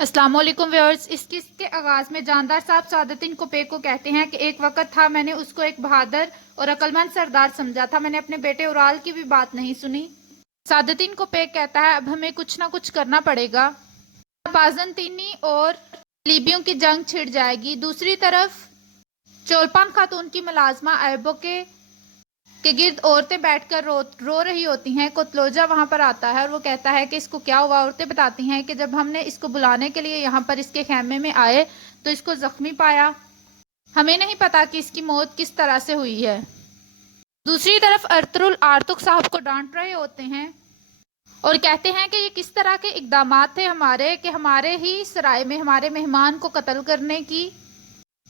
السلام علیکم ویورز، اس قسط کے آغاز میں جاندار صاحب سعادتین کوپیک کو کہتے ہیں کہ ایک وقت تھا میں نے اس کو ایک بہادر اور عقلمند سردار سمجھا تھا، میں نے اپنے بیٹے اورال کی بھی بات نہیں سنی۔ سعادتین کوپیک کہتا ہے اب ہمیں کچھ نہ کچھ کرنا پڑے گا، بازنطینی اور لیبیوں کی جنگ چھڑ جائے گی۔ دوسری طرف چولپان خاتون کی ملازمہ ایبو کے گرد عورتیں بیٹھ کر رو رہی ہوتی ہیں۔ کوتلوجا وہاں پر آتا ہے اور وہ کہتا ہے کہ اس کو کیا ہوا۔ عورتیں بتاتی ہیں کہ جب ہم نے اس کو بلانے کے لیے یہاں پر اس کے خیمے میں آئے تو اس کو زخمی پایا، ہمیں نہیں پتا کہ اس کی موت کس طرح سے ہوئی ہے۔ دوسری طرف ارطغرل آرتوک صاحب کو ڈانٹ رہے ہوتے ہیں اور کہتے ہیں کہ یہ کس طرح کے اقدامات تھے ہمارے کہ ہمارے ہی سرائے میں ہمارے مہمان کو قتل کرنے کی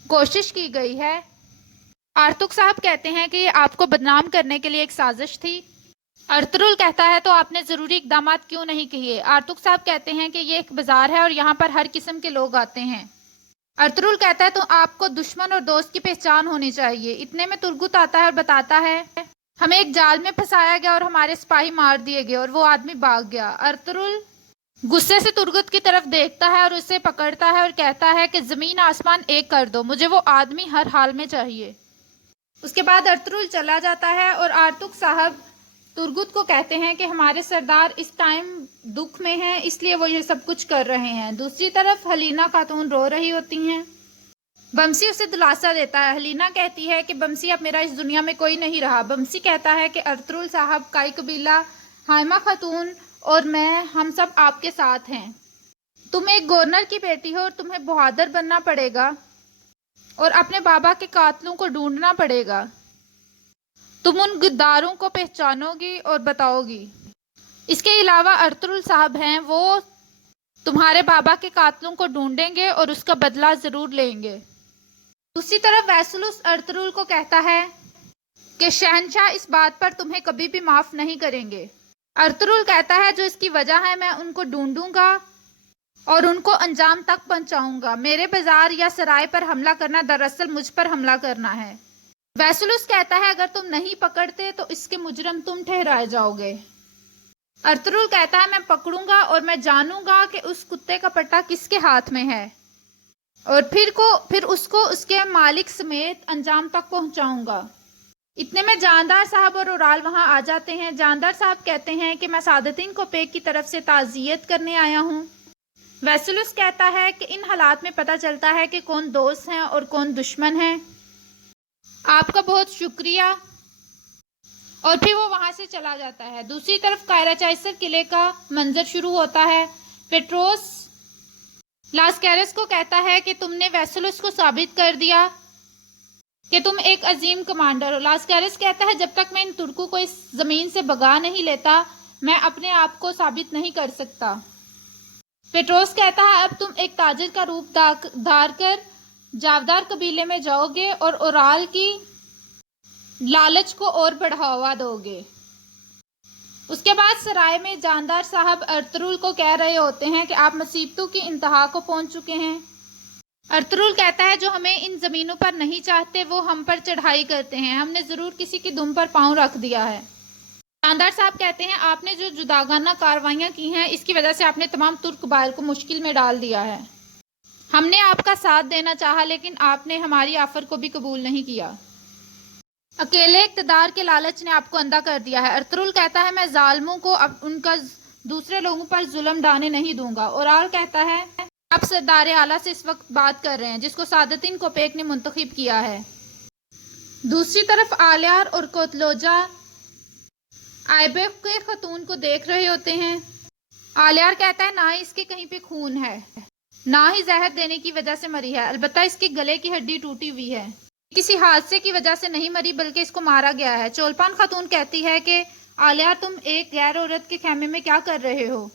کوشش کی گئی ہے۔ آرتوک صاحب کہتے ہیں کہ یہ آپ کو بدنام کرنے کے لیے ایک سازش تھی۔ ارطغرل کہتا ہے تو آپ نے ضروری اقدامات کیوں نہیں کیے؟ آرتوک صاحب کہتے ہیں کہ یہ ایک بازار ہے اور یہاں پر ہر قسم کے لوگ آتے ہیں۔ ارطغرل کہتا ہے تو آپ کو دشمن اور دوست کی پہچان ہونی چاہیے۔ اتنے میں ترگت آتا ہے اور بتاتا ہے ہمیں ایک جال میں پھنسایا گیا اور ہمارے سپاہی مار دیے گئے اور وہ آدمی بھاگ گیا۔ ارطغرل غصے سے ترگت کی طرف دیکھتا ہے اور اسے پکڑتا ہے اور کہتا ہے کہ زمین آسمان ایک کر دو، مجھے وہ آدمی ہر حال میں چاہیے۔ اس کے بعد ارطغرل چلا جاتا ہے اور آرتوک صاحب ترگت کو کہتے ہیں کہ ہمارے سردار اس ٹائم دکھ میں ہیں، اس لیے وہ یہ سب کچھ کر رہے ہیں۔ دوسری طرف حلینا خاتون رو رہی ہوتی ہیں۔ بمسی اسے دلاسا دیتا ہے۔ حلینا کہتی ہے کہ بمسی اب میرا اس دنیا میں کوئی نہیں رہا۔ بمسی کہتا ہے کہ ارطغرل صاحب، کائی قبیلہ، حائمہ خاتون اور میں، ہم سب آپ کے ساتھ ہیں۔ تم ایک گورنر کی بیٹی ہو اور تمہیں بہادر بننا پڑے گا اور اپنے بابا کے قاتلوں کو ڈھونڈنا پڑے گا۔ تم ان غداروں کو پہچانو گی اور بتاؤ گی۔ اس کے علاوہ ارطغرل صاحب ہیں، وہ تمہارے بابا کے قاتلوں کو ڈھونڈیں گے اور اس کا بدلہ ضرور لیں گے۔ دوسری طرف ویسلوس ارطغرل کو کہتا ہے کہ شہنشاہ اس بات پر تمہیں کبھی بھی معاف نہیں کریں گے۔ ارطغرل کہتا ہے جو اس کی وجہ ہے میں ان کو ڈھونڈوں گا اور ان کو انجام تک پہنچاؤں گا۔ میرے بازار یا سرائے پر حملہ کرنا دراصل مجھ پر حملہ کرنا ہے۔ ویسلوس کہتا ہے اگر تم نہیں پکڑتے تو اس کے مجرم تم ٹھہرائے جاؤ گے۔ ارطغرل کہتا ہے میں پکڑوں گا اور میں جانوں گا کہ اس کتے کا پٹا کس کے ہاتھ میں ہے اور پھر اس کو اس کے مالک سمیت انجام تک پہنچاؤں گا۔ اتنے میں جاندار صاحب اور اورال وہاں آ جاتے ہیں۔ جاندار صاحب کہتے ہیں کہ میں سعادتین کوپیک کی طرف سے تعزیت کرنے آیا ہوں۔ ویسلوس کہتا ہے کہ ان حالات میں پتہ چلتا ہے کہ کون دوست ہیں اور کون دشمن ہیں۔ آپ کا بہت شکریہ، اور پھر وہ وہاں سے چلا جاتا ہے۔ دوسری طرف قائرہ چائسر قلعے کا منظر شروع ہوتا ہے۔ پیٹروس لاسکیرس کو کہتا ہے کہ تم نے ویسلوس کو ثابت کر دیا کہ تم ایک عظیم کمانڈر ہو۔ لاسکیرس کہتا ہے جب تک میں ان ترکوں کو اس زمین سے بھگا نہیں لیتا میں اپنے آپ کو ثابت نہیں کر سکتا۔ پیٹروس کہتا ہے اب تم ایک تاجر کا روپ دھار کر جاودار قبیلے میں جاؤ گے اور اورال کی لالچ کو اور بڑھاوا دو گے۔ اس کے بعد سرائے میں جاندار صاحب ارطغرل کو کہہ رہے ہوتے ہیں کہ آپ مصیبتوں کی انتہا کو پہنچ چکے ہیں۔ ارطغرل کہتا ہے جو ہمیں ان زمینوں پر نہیں چاہتے وہ ہم پر چڑھائی کرتے ہیں، ہم نے ضرور کسی کی دم پر پاؤں رکھ دیا ہے۔ جاندار صاحب کہتے ہیں آپ نے جو جداگانہ کارروائیاں کی ہیں اس کی وجہ سے آپ نے تمام ترک قبائل کو مشکل میں ڈال دیا ہے۔ ہم نے آپ کا ساتھ دینا چاہا لیکن آپ نے ہماری آفر کو بھی قبول نہیں کیا۔ اکیلے اقتدار کے لالچ نے آپ کو اندھا کر دیا ہے۔ ارطغرل کہتا ہے میں ظالموں کو اب ان کا دوسرے لوگوں پر ظلم ڈھانے نہیں دوں گا۔ اورال کہتا ہے آپ سردار اعلیٰ سے اس وقت بات کر رہے ہیں جس کو سعادتین کوپیک نے منتخب کیا ہے۔ دوسری طرف آلیار اور کوتلوجا آئیبیک کے خاتون کو دیکھ رہے ہوتے ہیں۔ آلیار کہتا ہے نہ ہی اس کے کہیں پہ خون ہے، نہ ہی زہر دینے کی وجہ سے مری ہے، البتہ اس کے گلے کی ہڈی ٹوٹی ہوئی ہے۔ کسی حادثے کی وجہ سے نہیں مری بلکہ اس کو مارا گیا ہے۔ چولپان خاتون کہتی ہے کہ آلیار تم ایک غیر عورت کے خیمے میں کیا کر رہے ہو؟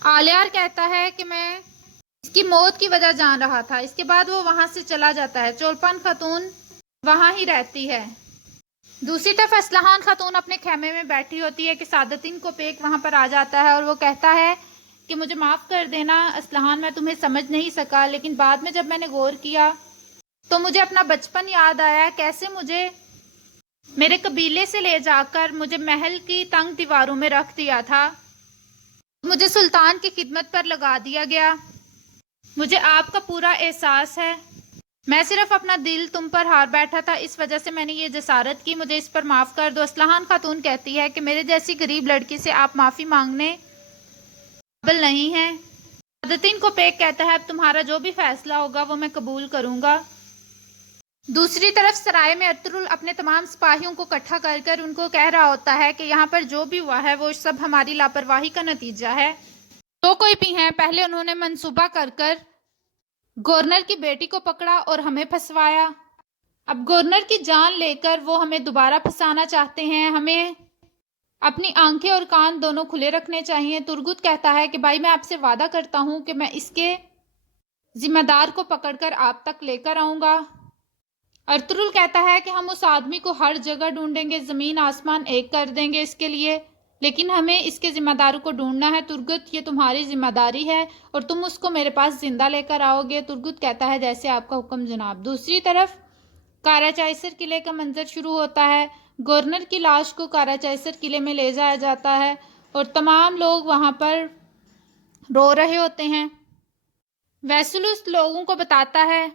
آلیار کہتا ہے کہ میں اس کی موت کی وجہ جان رہا تھا۔ اس کے بعد وہ وہاں سے چلا جاتا ہے۔ چولپان خاتون وہاں ہی رہتی ہے۔ دوسری طرف اسلحان خاتون اپنے خیمے میں بیٹھی ہوتی ہے کہ سعادتین کوپیک وہاں پر آ جاتا ہے اور وہ کہتا ہے کہ مجھے معاف کر دینا اسلحان، میں تمہیں سمجھ نہیں سکا، لیکن بعد میں جب میں نے غور کیا تو مجھے اپنا بچپن یاد آیا، کیسے مجھے میرے قبیلے سے لے جا کر مجھے محل کی تنگ دیواروں میں رکھ دیا تھا، مجھے سلطان کی خدمت پر لگا دیا گیا مجھے آپ کا پورا احساس ہے، میں صرف اپنا دل تم پر ہار بیٹھا تھا، اس وجہ سے میں نے یہ جسارت کی، مجھے اس پر معاف کر دو۔ اسلحان خاتون کہتی ہے کہ میرے جیسی غریب لڑکی سے آپ معافی مانگنے قابل نہیں ہیں۔ سعادتین کو پیک کہتا ہے اب تمہارا جو بھی فیصلہ ہوگا وہ میں قبول کروں گا۔ دوسری طرف سرائے میں ارطغرل اپنے تمام سپاہیوں کو اکٹھا کر کر ان کو کہہ رہا ہوتا ہے کہ یہاں پر جو بھی ہوا ہے وہ سب ہماری لاپرواہی کا نتیجہ ہے۔ تو کوئی بھی ہیں، پہلے انہوں نے منصوبہ کر کر گورنر کی بیٹی کو پکڑا اور ہمیں پھنسوایا، اب گورنر کی جان لے کر وہ ہمیں دوبارہ پھنسانا چاہتے ہیں، ہمیں اپنی آنکھیں اور کان دونوں کھلے رکھنے چاہیے۔ ترگت کہتا ہے کہ بھائی میں آپ سے وعدہ کرتا ہوں کہ میں اس کے ذمہ دار کو پکڑ کر آپ تک لے کر آؤں گا۔ ارطغرل کہتا ہے کہ ہم اس آدمی کو ہر جگہ ڈھونڈیں گے، زمین آسمان ایک کر دیں گے اس کے لیے، لیکن ہمیں اس کے ذمہ داروں کو ڈھونڈنا ہے۔ ترگت یہ تمہاری ذمہ داری ہے اور تم اس کو میرے پاس زندہ لے کر آؤ گے۔ ترگت کہتا ہے جیسے آپ کا حکم جناب۔ دوسری طرف کارا چائسر قلعے کا منظر شروع ہوتا ہے۔ گورنر کی لاش کو کارا چائسر قلعے میں لے جایا جاتا ہے اور تمام لوگ وہاں پر رو رہے ہوتے ہیں۔ ویسلوس لوگوں کو بتاتا ہے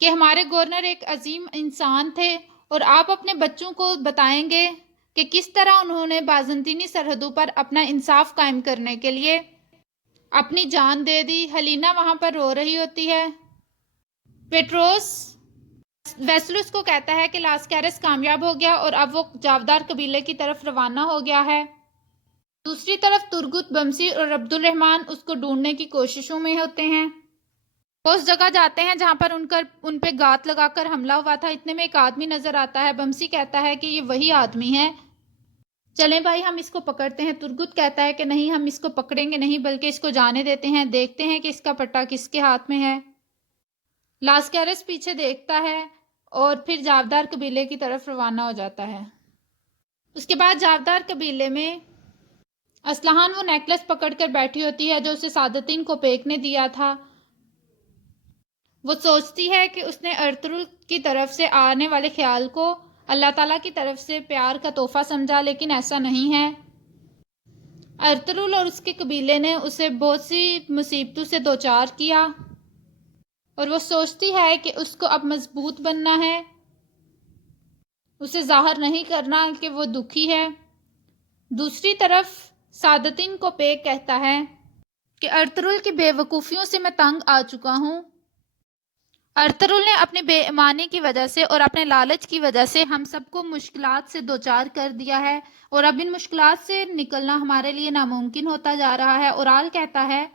کہ ہمارے گورنر ایک عظیم انسان تھے اور آپ اپنے بچوں کو بتائیں گے کہ کس طرح انہوں نے بازنطینی سرحدوں پر اپنا انصاف قائم کرنے کے لیے اپنی جان دے دی۔ ہلینا وہاں پر رو رہی ہوتی ہے۔ پیٹروس ویسلوس کو کہتا ہے کہ لاسکیرس کامیاب ہو گیا اور اب وہ جاودار قبیلے کی طرف روانہ ہو گیا ہے۔ دوسری طرف ترگت، بمسی اور عبد الرحمن اس کو ڈھونڈنے کی کوششوں میں ہوتے ہیں۔ وہ اس جگہ جاتے ہیں جہاں پر ان پہ گات لگا کر حملہ ہوا تھا۔ اتنے میں ایک آدمی نظر آتا ہے، بمسی کہتا ہے کہ یہ وہی آدمی ہے، چلیں بھائی ہم اس کو پکڑتے ہیں۔ ترگت کہتا ہے کہ نہیں، ہم اس کو پکڑیں گے نہیں بلکہ اس کو جانے دیتے ہیں، دیکھتے ہیں کہ اس کا پٹا کس کے ہاتھ میں ہے۔ لاسکیرس پیچھے دیکھتا ہے اور پھر جاودار قبیلے کی طرف روانہ ہو جاتا ہے۔ اس کے بعد جاودار قبیلے میں اسلحان وہ نیکلس پکڑ کر بیٹھی ہوتی ہے جو اسے سعادتین کو پیک نے دیا تھا۔ وہ سوچتی ہے کہ اس نے ارطغرل کی طرف سے آنے والے خیال کو اللہ تعالیٰ کی طرف سے پیار کا تحفہ سمجھا، لیکن ایسا نہیں ہے۔ ارطغرل اور اس کے قبیلے نے اسے بہت سی مصیبتوں سے دوچار کیا اور وہ سوچتی ہے کہ اس کو اب مضبوط بننا ہے، اسے ظاہر نہیں کرنا کہ وہ دکھی ہے۔ دوسری طرف سعادتین کو پیک کہتا ہے کہ ارطغرل کی بے وقوفیوں سے میں تنگ آ چکا ہوں۔ ارطغرل نے اپنی بے ایمانی کی وجہ سے اور اپنے لالچ کی وجہ سے ہم سب کو مشکلات سے دوچار کر دیا ہے اور اب ان مشکلات سے نکلنا ہمارے لیے ناممکن ہوتا جا رہا ہے۔ اورال کہتا ہے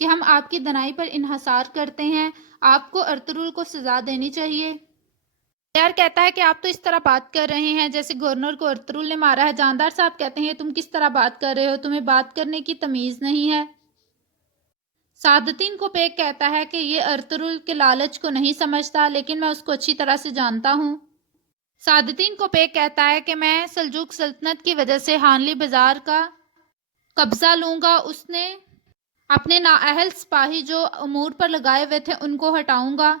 کہ ہم آپ کی دنائی پر انحصار کرتے ہیں، آپ کو ارطغرل کو سزا دینی چاہیے۔ یار کہتا ہے کہ آپ تو اس طرح بات کر رہے ہیں جیسے گورنر کو ارطغرل نے مارا ہے۔ جاندار صاحب کہتے ہیں تم کس طرح بات کر رہے ہو، تمہیں بات کرنے کی تمیز نہیں ہے۔ سعادتین کو پیک کہتا ہے کہ یہ ارطغرل کے لالچ کو نہیں سمجھتا، لیکن میں اس کو اچھی طرح سے جانتا ہوں۔ سعادتین کو پیک کہتا ہے کہ میں سلجوق سلطنت کی وجہ سے ہانلی بازار کا قبضہ لوں گا، اس نے اپنے نااہل سپاہی جو امور پر لگائے ہوئے تھے ان کو ہٹاؤں گا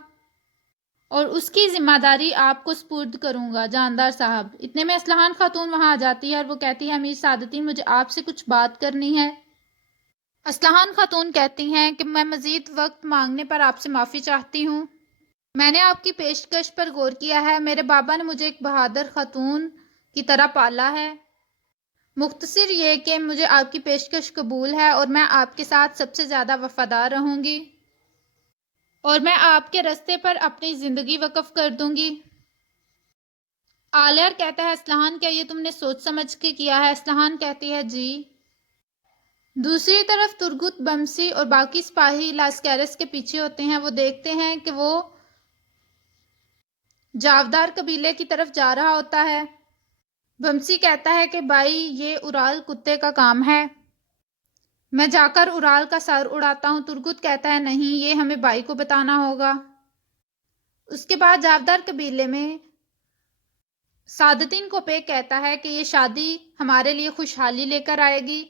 اور اس کی ذمہ داری آپ کو سپرد کروں گا جاندار صاحب۔ اتنے میں اسلحان خاتون وہاں آ جاتی ہے اور وہ کہتی ہے امیر سعادتین مجھے آپ سے کچھ بات کرنی ہے۔ اسلحان خاتون کہتی ہیں کہ میں مزید وقت مانگنے پر آپ سے معافی چاہتی ہوں، میں نے آپ کی پیشکش پر غور کیا ہے، میرے بابا نے مجھے ایک بہادر خاتون کی طرح پالا ہے، مختصر یہ کہ مجھے آپ کی پیشکش قبول ہے اور میں آپ کے ساتھ سب سے زیادہ وفادار رہوں گی اور میں آپ کے راستے پر اپنی زندگی وقف کر دوں گی۔ آلیار کہتا ہے اسلحان کیا یہ تم نے سوچ سمجھ کے کیا ہے؟ اسلحان کہتی ہے جی۔ دوسری طرف ترگت، بمسی اور باقی سپاہی لاسکیرس کے پیچھے ہوتے ہیں، وہ دیکھتے ہیں کہ وہ جاودار قبیلے کی طرف جا رہا ہوتا ہے۔ بمسی کہتا ہے کہ بھائی یہ اورال کتے کا کام ہے، میں جا کر اورال کا سر اڑاتا ہوں۔ ترگت کہتا ہے نہیں، یہ ہمیں بھائی کو بتانا ہوگا۔ اس کے بعد جاودار قبیلے میں سعادتین کو پیک کہتا ہے کہ یہ شادی ہمارے لیے خوشحالی لے کر آئے گی۔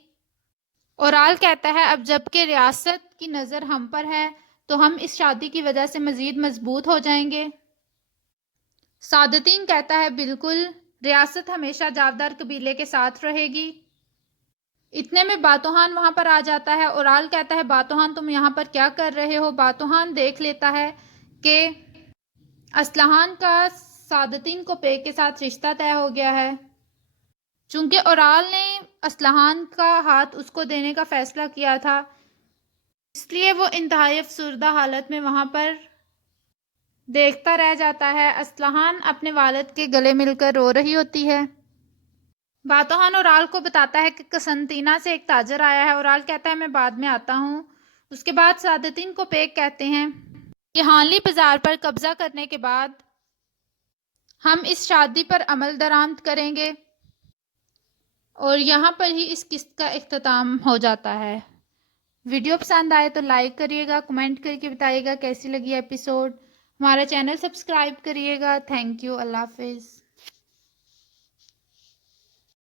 اورال کہتا ہے اب جب کہ ریاست کی نظر ہم پر ہے تو ہم اس شادی کی وجہ سے مزید مضبوط ہو جائیں گے۔ سعادتین کہتا ہے بالکل، ریاست ہمیشہ جاودار قبیلے کے ساتھ رہے گی۔ اتنے میں باتوحان وہاں پر آ جاتا ہے۔ اورال کہتا ہے باتوحان تم یہاں پر کیا کر رہے ہو؟ باتوحان دیکھ لیتا ہے کہ اسلحان کا سعادتین کوپیک کے ساتھ رشتہ طے ہو گیا ہے۔ چونکہ اورال نے اسلحان کا ہاتھ اس کو دینے کا فیصلہ کیا تھا، اس لیے وہ انتہائی افسردہ حالت میں وہاں پر دیکھتا رہ جاتا ہے۔ اسلحان اپنے والد کے گلے مل کر رو رہی ہوتی ہے۔ باتوحان اورال کو بتاتا ہے کہ قسطنطینیہ سے ایک تاجر آیا ہے۔ اورال کہتا ہے میں بعد میں آتا ہوں۔ اس کے بعد سعادتین کوپیک کہتے ہیں کہ ہانلی بازار پر قبضہ کرنے کے بعد ہم اس شادی پر عمل درآمد کریں گے، اور یہاں پر ہی اس قسط کا اختتام ہو جاتا ہے۔ ویڈیو پسند آئے تو لائک کریے گا، کمنٹ کر کے بتائیے گا کیسی لگی ایپیسوڈ۔ ہمارا چینل سبسکرائب کریے گا۔ تھینک یو، اللہ حافظ۔